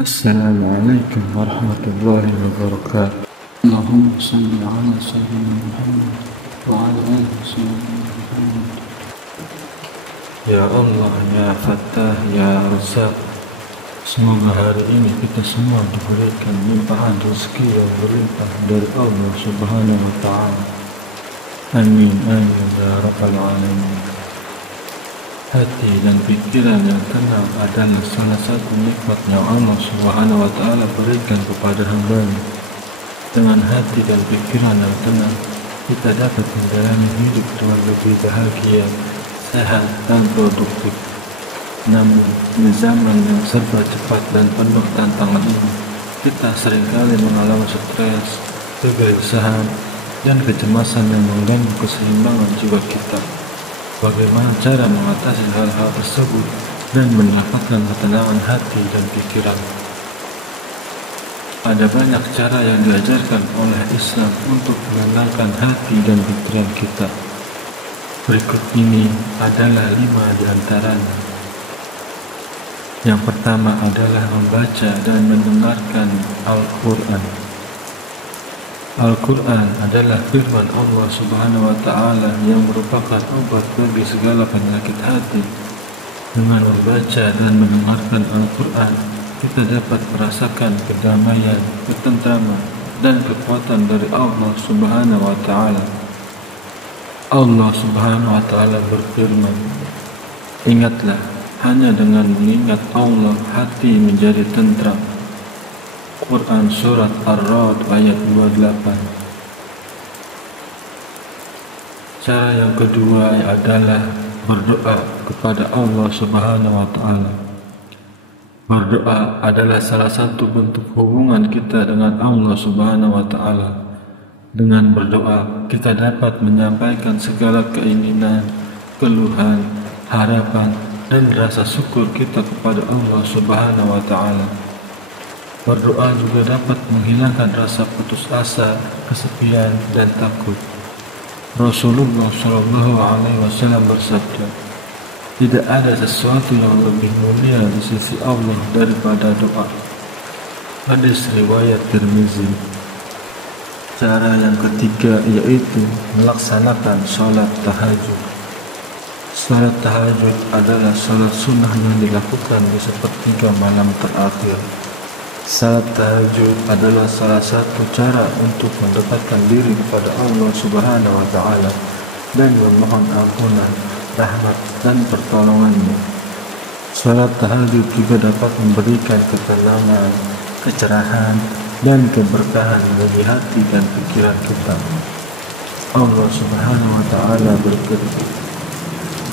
Assalamualaikum warahmatullahi wabarakatuh. Allahumma salli ala sayyidina Muhammad wa ala ali sayyidina Muhammad. Ya Allah, ya Fattah, ya Razzaq, semoga hari ini kita semua diberikan limpahan rezeki yang berlimpah dari Allah Subhanahu wa Ta'ala. Amin, amin, ya Rabbal Alamin. Hati dan pikiran yang tenang adalah salah satu nikmat yang Allah Subhanahu wa Ta'ala berikan kepada hamba-Nya. Dengan hati dan pikiran yang tenang, kita dapat menjalani hidup dengan lebih bahagia, sehat, dan produktif. Namun, di zaman yang serba cepat dan penuh tantangan ini, kita seringkali mengalami stres, kegelisahan, dan kecemasan yang mengganggu keseimbangan jiwa kita. Bagaimana cara mengatasi hal-hal tersebut dan mendapatkan ketenangan hati dan pikiran? Ada banyak cara yang diajarkan oleh Islam untuk menenangkan hati dan pikiran kita. Berikut ini adalah 5 di antaranya. Yang pertama adalah membaca dan mendengarkan Al-Quran. Al-Quran adalah firman Allah Subhanahu wa Ta'ala yang merupakan obat bagi segala penyakit hati. Dengan membaca dan mendengarkan Al-Quran, kita dapat merasakan kedamaian, ketentraman, dan kekuatan dari Allah Subhanahu wa Ta'ala. Allah Subhanahu wa Ta'ala berfirman, "Ingatlah, hanya dengan mengingat Allah hati menjadi tentram." Quran Surat Ar-Ra'd ayat 28. Cara yang kedua adalah berdoa kepada Allah Subhanahu wa Ta'ala. Berdoa adalah salah satu bentuk hubungan kita dengan Allah Subhanahu wa Ta'ala. Dengan berdoa, kita dapat menyampaikan segala keinginan, keluhan, harapan, dan rasa syukur kita kepada Allah Subhanahu wa Ta'ala. Berdoa juga dapat menghilangkan rasa putus asa, kesepian, dan takut. Rasulullah Shallallahu Alaihi Wasallam bersabda, "Tidak ada sesuatu yang lebih mulia di sisi Allah daripada doa." Hadis riwayat Tirmizi. Cara yang ketiga yaitu melaksanakan sholat tahajud. Sholat tahajud adalah sholat sunnah yang dilakukan di sepertiga malam terakhir. Salat tahajud adalah salah satu cara untuk mendekatkan diri kepada Allah Subhanahu wa Ta'ala dan memohon ampunan, rahmat, dan pertolongannya. Salat tahajud juga dapat memberikan ketenangan, kecerahan, dan keberkahan bagi hati dan pikiran kita. Allah Subhanahu wa Ta'ala berfirman,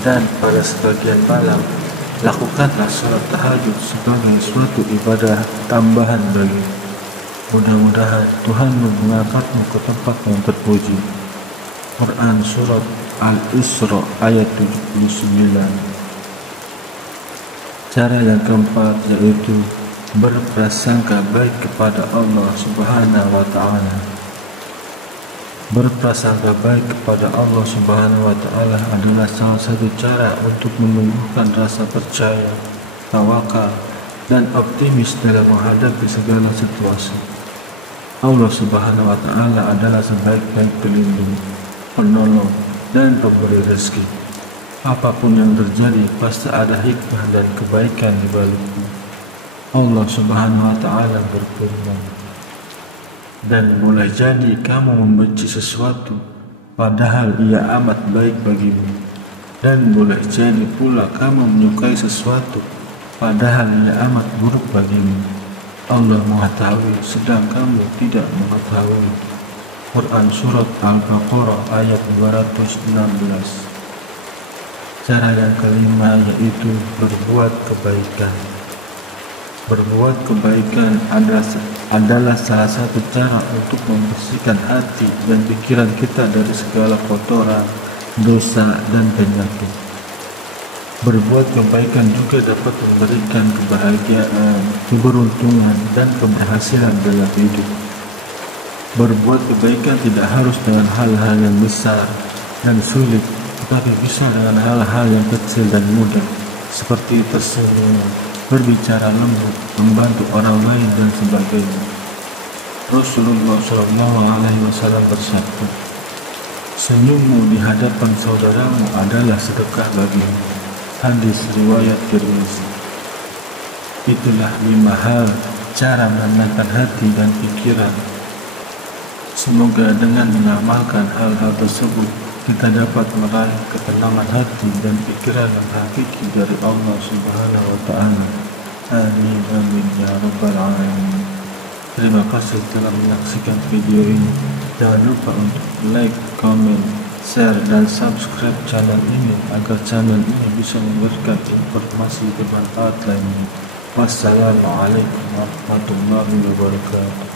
"Dan pada sebagian malam, lakukanlah sholat tahajud sebagai suatu ibadah tambahan bagi. Mudah-mudahan Tuhan mengangkatmu ke tempat yang terpuji." Quran Surat Al-Isra ayat 79. Cara yang keempat yaitu berprasangka baik kepada Allah Subhanahu wa Ta'ala. Berprasangka baik kepada Allah Subhanahu wa Ta'ala adalah salah satu cara untuk menumbuhkan rasa percaya, tawakal, dan optimis dalam menghadapi segala situasi. Allah Subhanahu wa Ta'ala adalah sebaik-baik pelindung, penolong, dan pemberi rezeki. Apapun yang terjadi pasti ada hikmah dan kebaikan di baliknya. Allah Subhanahu wa Ta'ala berfirman, "Dan boleh jadi kamu membenci sesuatu, padahal ia amat baik bagimu. Dan boleh jadi pula kamu menyukai sesuatu, padahal ia amat buruk bagimu. Allah mengetahui, sedang kamu tidak mengetahui." Quran Surat Al-Baqarah ayat 216. Cara yang kelima yaitu berbuat kebaikan. Berbuat kebaikan adalah salah satu cara untuk membersihkan hati dan pikiran kita dari segala kotoran, dosa, dan penyakit. Berbuat kebaikan juga dapat memberikan kebahagiaan, keberuntungan, dan keberhasilan dalam hidup. Berbuat kebaikan tidak harus dengan hal-hal yang besar dan sulit, tetapi bisa dengan hal-hal yang kecil dan mudah, seperti tersenyum, berbicara lembut, membantu orang lain dan sebagainya. Rasulullah SAW bersabda, senyummu di hadapan saudaramu adalah sedekah bagimu. Hadis riwayat Tirmizi. Itulah 5 hal cara menenangkan hati dan pikiran. Semoga dengan mengamalkan hal-hal tersebut kita dapat meraih ketenangan hati dan pikiran yang hakiki dari Allah Subhanahu wa Ta'ala. Amin amin ya rabbal alamin. Terima kasih telah menyaksikan video ini. Jangan lupa untuk like, comment, share, dan subscribe channel ini agar channel ini bisa memberikan informasi bermanfaat lainnya. Wassalamualaikum warahmatullahi wabarakatuh.